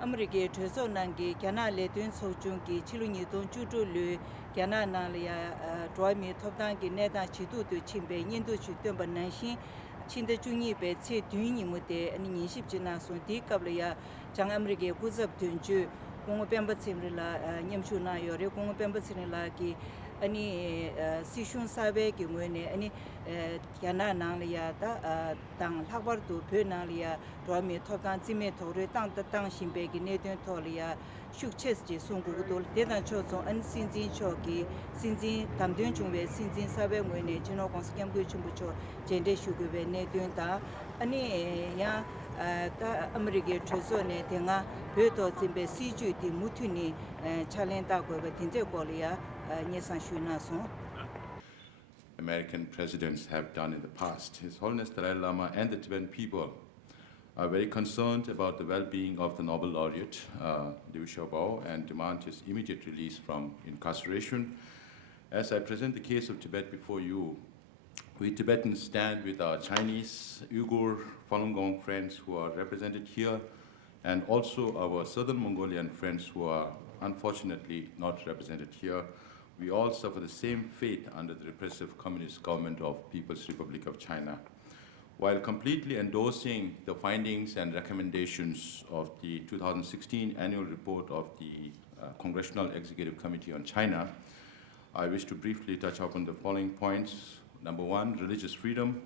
America Treso Nangi, Kana Letun Sochungi, Chiluni Don Judu, Kana Nalia, Droimi Topdangi, Neta Chidu to Chimbe, Yindu Chutumba Nanshin, Chinda Jungi Be, Tse Duni Mute, and Niship Jina Sundi Kablia, Chang America Guzab Tunju, Kongo Pemba Simrila, Nyamchuna, Yori, Kongo Pemba Sinilaki, any Sishun Sabe, Gimwene, any Kana Nalia, Tang Habar to Penalia, Droimi Topdan Zime Tore, Tang Shimbegi, Nathan Tolia, Shukcheski, Sungu, Dedan Chozo, and Sinzin Choki, Sinzin, Tamdun Chumbe, Sinzin Sabe, Wene, General Conscam Chumbucho, Jende Shugue, Nathan Da, Ani Ya. America Trezone Tenga Beto Zimbe Siju di Mutuni Chalenta Gobe Tinte Golia Nyesan Shuna Son. American presidents have done in the past. His Holiness Dalai Lama and the Tibetan people are very concerned about the well-being of the Nobel laureate, Liu Xiaobo, and demand his immediate release from incarceration. As I present the case of Tibet before you, we Tibetans stand with our Chinese, Uyghur, Falun Gong friends who are represented here, and also our Southern Mongolian friends who are unfortunately not represented here. We all suffer the same fate under the repressive communist government of People's Republic of China. While completely endorsing the findings and recommendations of the 2016 annual report of the Congressional Executive Committee on China, I wish to briefly touch upon the following points. Number one, religious freedom.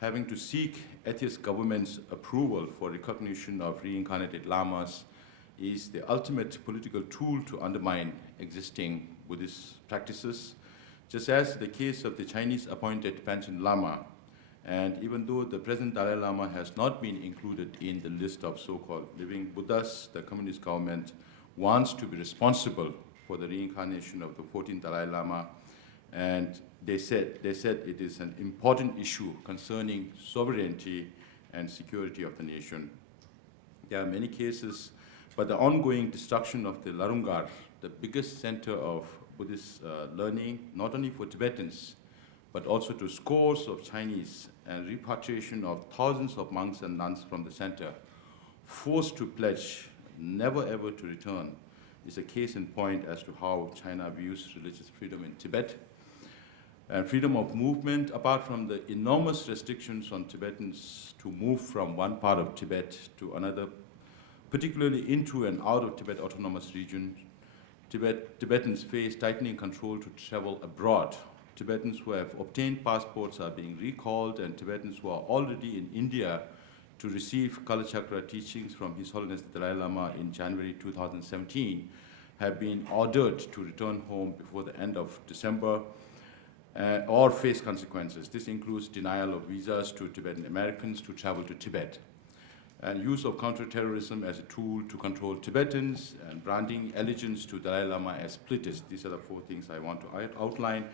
Having to seek atheist government's approval for recognition of reincarnated lamas is the ultimate political tool to undermine existing Buddhist practices, just as the case of the Chinese appointed Panchen Lama. And even though the present Dalai Lama has not been included in the list of so-called living Buddhas, the communist government wants to be responsible for the reincarnation of the 14th Dalai Lama. And they said it is an important issue concerning sovereignty and security of the nation. There are many cases, but the ongoing destruction of the Larungar, the biggest center of Buddhist learning, not only for Tibetans, but also to scores of Chinese, and repatriation of thousands of monks and nuns from the center, forced to pledge never ever to return, is a case in point as to how China views religious freedom in Tibet. And freedom of movement, apart from the enormous restrictions on Tibetans to move from one part of Tibet to another, particularly into and out of Tibet Autonomous Region, Tibetans face tightening control to travel abroad. Tibetans who have obtained passports are being recalled, and Tibetans who are already in India to receive Kala Chakra teachings from His Holiness the Dalai Lama in January 2017 have been ordered to return home before the end of December or face consequences. This includes denial of visas to Tibetan Americans to travel to Tibet, and use of counterterrorism as a tool to control Tibetans, and branding allegiance to Dalai Lama as splitters. These are the four things I want to outline.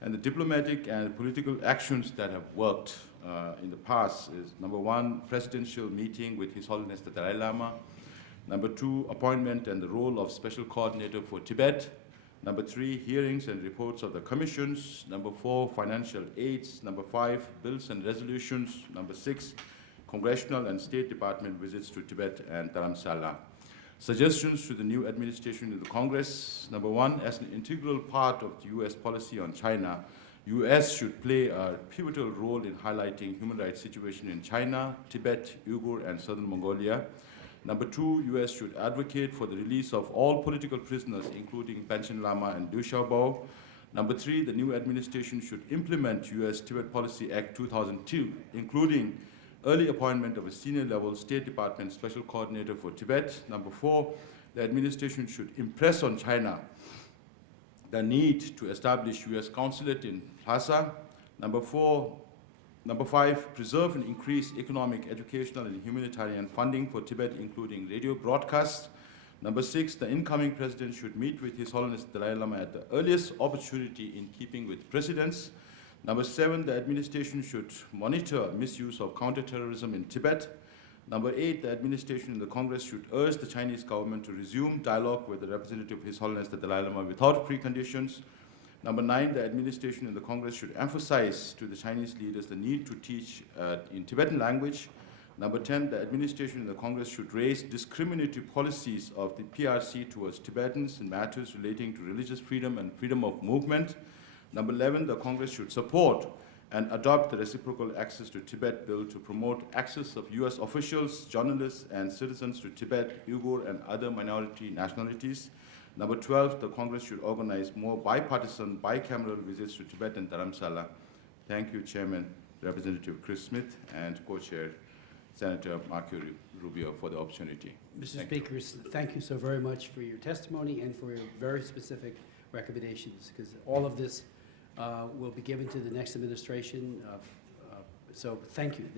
And the diplomatic and political actions that have worked in the past is, number one, presidential meeting with His Holiness the Dalai Lama. Number two, appointment and the role of special coordinator for Tibet. Number three, hearings and reports of the commissions. Number four, financial aids. Number five, bills and resolutions. Number six, congressional and State Department visits to Tibet and Dharamsala. Suggestions to the new administration in the Congress. Number one, as an integral part of the US policy on China, US should play a pivotal role in highlighting human rights situation in China, Tibet, Uyghur, and Southern Mongolia. Number two, US should advocate for the release of all political prisoners, including Panchen Lama and Liu Xiaobo. Number three, the new administration should implement US Tibet Policy Act 2002, including early appointment of a senior-level State Department Special Coordinator for Tibet. Number four, the administration should impress on China the need to establish US consulate in Lhasa. Number five, preserve and increase economic, educational, and humanitarian funding for Tibet, including radio broadcasts. Number six, the incoming president should meet with His Holiness Dalai Lama at the earliest opportunity in keeping with precedents. Number seven, the administration should monitor misuse of counterterrorism in Tibet. Number eight, the administration and the Congress should urge the Chinese government to resume dialogue with the representative of His Holiness the Dalai Lama without preconditions. Number nine, the administration and the Congress should emphasize to the Chinese leaders the need to teach in Tibetan language. Number 10, the administration and the Congress should raise discriminatory policies of the PRC towards Tibetans in matters relating to religious freedom and freedom of movement. Number 11, the Congress should support and adopt the Reciprocal Access to Tibet Bill to promote access of US officials, journalists, and citizens to Tibet, Uyghur, and other minority nationalities. Number 12, the Congress should organize more bipartisan, bicameral visits to Tibet and Dharamsala. Thank you, Chairman Representative Chris Smith and Co-Chair Senator Marco Rubio for the opportunity. Mr. Speaker, thank you so very much for your testimony and for your very specific recommendations, because all of this will be given to the next administration. So thank you.